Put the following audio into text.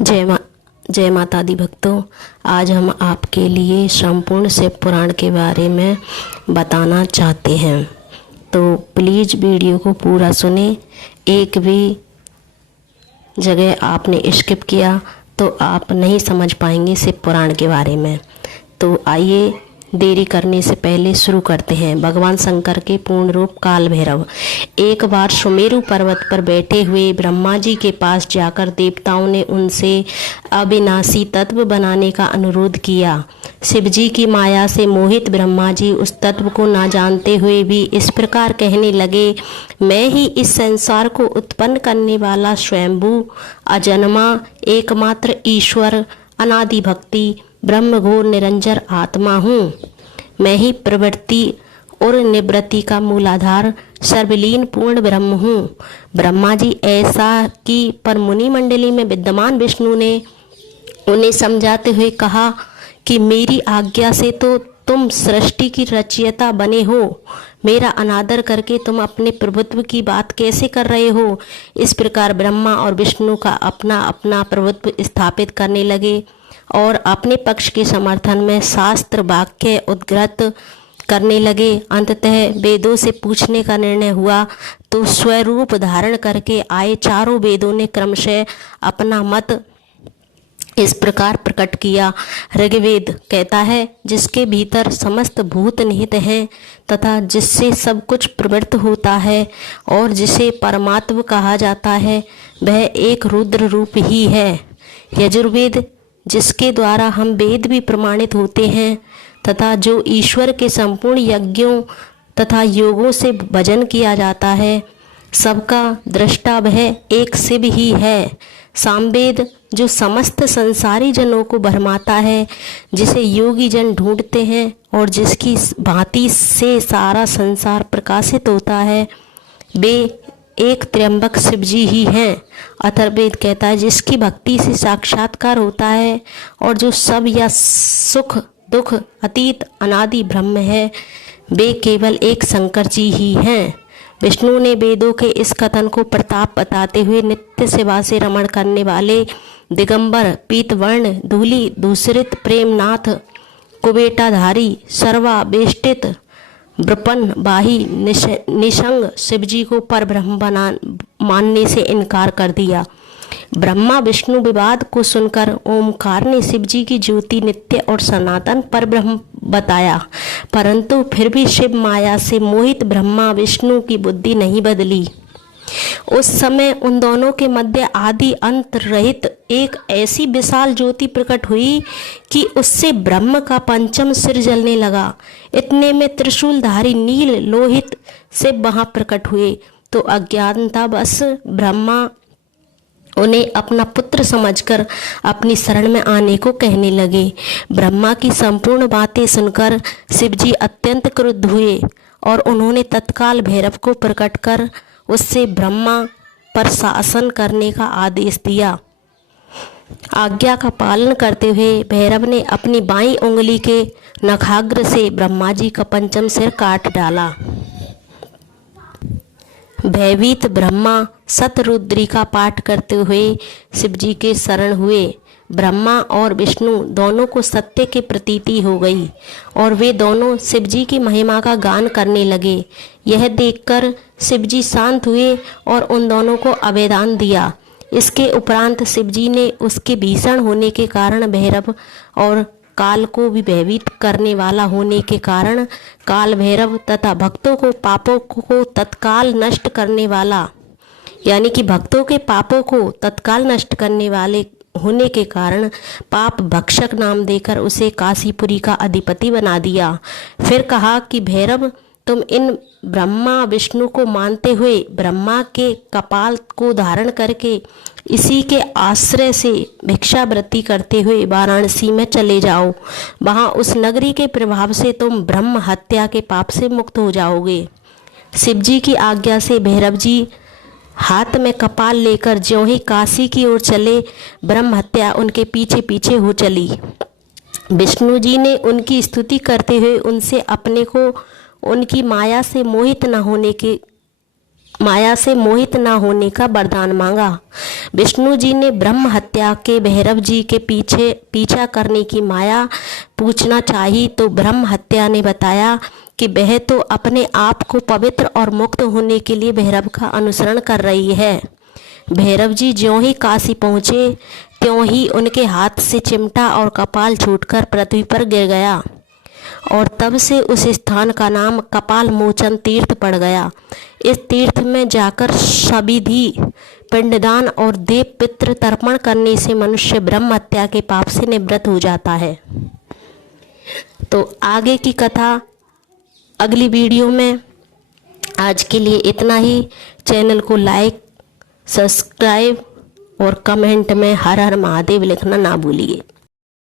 जय माता दी भक्तों। आज हम आपके लिए संपूर्ण शिव पुराण के बारे में बताना चाहते हैं, तो प्लीज़ वीडियो को पूरा सुने। एक भी जगह आपने स्किप किया तो आप नहीं समझ पाएंगे शिव पुराण के बारे में। तो आइए देरी करने से पहले शुरू करते हैं। भगवान शंकर के पूर्ण रूप काल भैरव। एक बार सुमेरु पर्वत पर बैठे हुए ब्रह्मा जी के पास जाकर देवताओं ने उनसे अविनाशी तत्व बनाने का अनुरोध किया। शिव जी की माया से मोहित ब्रह्मा जी उस तत्व को ना जानते हुए भी इस प्रकार कहने लगे, मैं ही इस संसार को उत्पन्न करने वाला स्वयंभू अजन्मा एकमात्र ईश्वर अनादि भक्ति ब्रह्म घोर निरंजन आत्मा हूँ। मैं ही प्रवृत्ति और निवृत्ति का मूलाधार सर्वलीन पूर्ण ब्रह्म हूँ। ब्रह्मा जी ऐसा कि पर मुनि मंडली में विद्यमान विष्णु ने उन्हें समझाते हुए कहा कि मेरी आज्ञा से तो तुम सृष्टि की रचयिता बने हो, मेरा अनादर करके तुम अपने प्रभुत्व की बात कैसे कर रहे हो। इस प्रकार ब्रह्मा और विष्णु का अपना अपना प्रभुत्व स्थापित करने लगे और अपने पक्ष के समर्थन में शास्त्र वाक्य उद्धृत करने लगे। अंततः वेदों से पूछने का निर्णय हुआ तो स्वरूप धारण करके आए चारों वेदों ने क्रमशः अपना मत इस प्रकार प्रकट किया। ऋग्वेद कहता है, जिसके भीतर समस्त भूत निहित हैं तथा जिससे सब कुछ प्रवृत्त होता है और जिसे परमात्मा कहा जाता है, वह एक रुद्र रूप ही है। यजुर्वेद, जिसके द्वारा हम वेद भी प्रमाणित होते हैं तथा जो ईश्वर के संपूर्ण यज्ञों तथा योगों से भजन किया जाता है, सबका दृष्टा वह एक शिव ही है। सामवेद, जो समस्त संसारी जनों को भरमाता है, जिसे योगी जन ढूंढते हैं और जिसकी भांति से सारा संसार प्रकाशित होता है, वे एक त्र्यंबक शिव जी ही हैं। अथर्ववेद कहता है, जिसकी भक्ति से साक्षात्कार होता है और जो सब या सुख दुख अतीत अनादि ब्रह्म है, वे केवल एक शंकर जी ही हैं। विष्णु ने वेदों के इस कथन को प्रताप बताते हुए नित्य सेवा से रमण करने वाले दिगंबर पीतवर्ण धूली दूसरित प्रेमनाथ कुबेटाधारी सर्वा बेष्टित ब्रपन बाही निशंग शिवजी को परब्रह्म मानने से इनकार कर दिया। ब्रह्मा विष्णु विवाद को सुनकर ओमकार ने शिवजी की ज्योति नित्य और सनातन परब्रह्म बताया, परंतु फिर भी शिव माया से मोहित ब्रह्मा विष्णु की बुद्धि नहीं बदली। उस समय उन दोनों के मध्य आदि अंत रहित एक ऐसी विशाल ज्योति प्रकट हुई कि उससे ब्रह्म का पंचम सिर जलने लगा। इतने में त्रिशूलधारी नील लोहित शिव वहां प्रकट हुए तो अज्ञानता बस ब्रह्मा उन्हें अपना पुत्र समझकर अपनी शरण में आने को कहने लगे। ब्रह्मा की संपूर्ण बातें सुनकर शिवजी अत्यंत क्रुद्ध हुए और उन्होंने तत्काल भैरव को प्रकट कर उससे ब्रह्मा पर शासन करने का आदेश दिया। आज्ञा का पालन करते हुए भैरव ने अपनी बाईं उंगली के नखाग्र से ब्रह्मा जी का पंचम सिर काट डाला। भयभीत ब्रह्मा शतरुद्री का पाठ करते हुए शिवजी के शरण हुए। ब्रह्मा और विष्णु दोनों को सत्य की प्रतीति हो गई और वे दोनों शिवजी की महिमा का गान करने लगे। यह देखकर शिवजी शांत हुए और उन दोनों को अभयदान दिया। इसके उपरांत शिवजी ने उसके भीषण होने के कारण भैरव और काल को भी भयभीत करने वाला होने के कारण काल भैरव तथा भक्तों को पापों को तत्काल नष्ट करने वाला, यानी कि भक्तों के पापों को तत्काल नष्ट करने वाले होने के कारण पाप भक्षक नाम देकर उसे काशीपुरी का अधिपति बना दिया। फिर कहा कि भैरव, तुम इन ब्रह्मा विष्णु को मानते हुए ब्रह्मा के कपाल को धारण करके इसी के आश्रय से भिक्षावृत्ति करते हुए वाराणसी में चले जाओ। वहाँ उस नगरी के प्रभाव से तुम ब्रह्म हत्या के पाप से मुक्त हो जाओगे। शिवजी की आज्ञा से भैरव जी हाथ में कपाल लेकर ज्यों ही काशी की ओर चले, ब्रह्म हत्या उनके पीछे पीछे हो चली। विष्णु जी ने उनकी स्तुति करते हुए उनसे अपने को उनकी माया से मोहित न होने के माया से मोहित न होने का वरदान मांगा। विष्णु जी ने ब्रह्म हत्या के भैरव जी के पीछा करने की माया पूछना चाही तो ब्रह्म हत्या ने बताया कि वह तो अपने आप को पवित्र और मुक्त होने के लिए भैरव का अनुसरण कर रही है। भैरव जी ज्यों ही काशी पहुँचे त्यों ही उनके हाथ से चिमटा और कपाल छूटकर पृथ्वी पर गिर गया और तब से उस स्थान का नाम कपाल मोचन तीर्थ पड़ गया। इस तीर्थ में जाकर सविधि पिंडदान और देव पितृ तर्पण करने से मनुष्य ब्रह्म हत्या के पाप से निवृत्त हो जाता है। तो आगे की कथा अगली वीडियो में। आज के लिए इतना ही। चैनल को लाइक, सब्सक्राइब और कमेंट में हर हर महादेव लिखना ना भूलिए।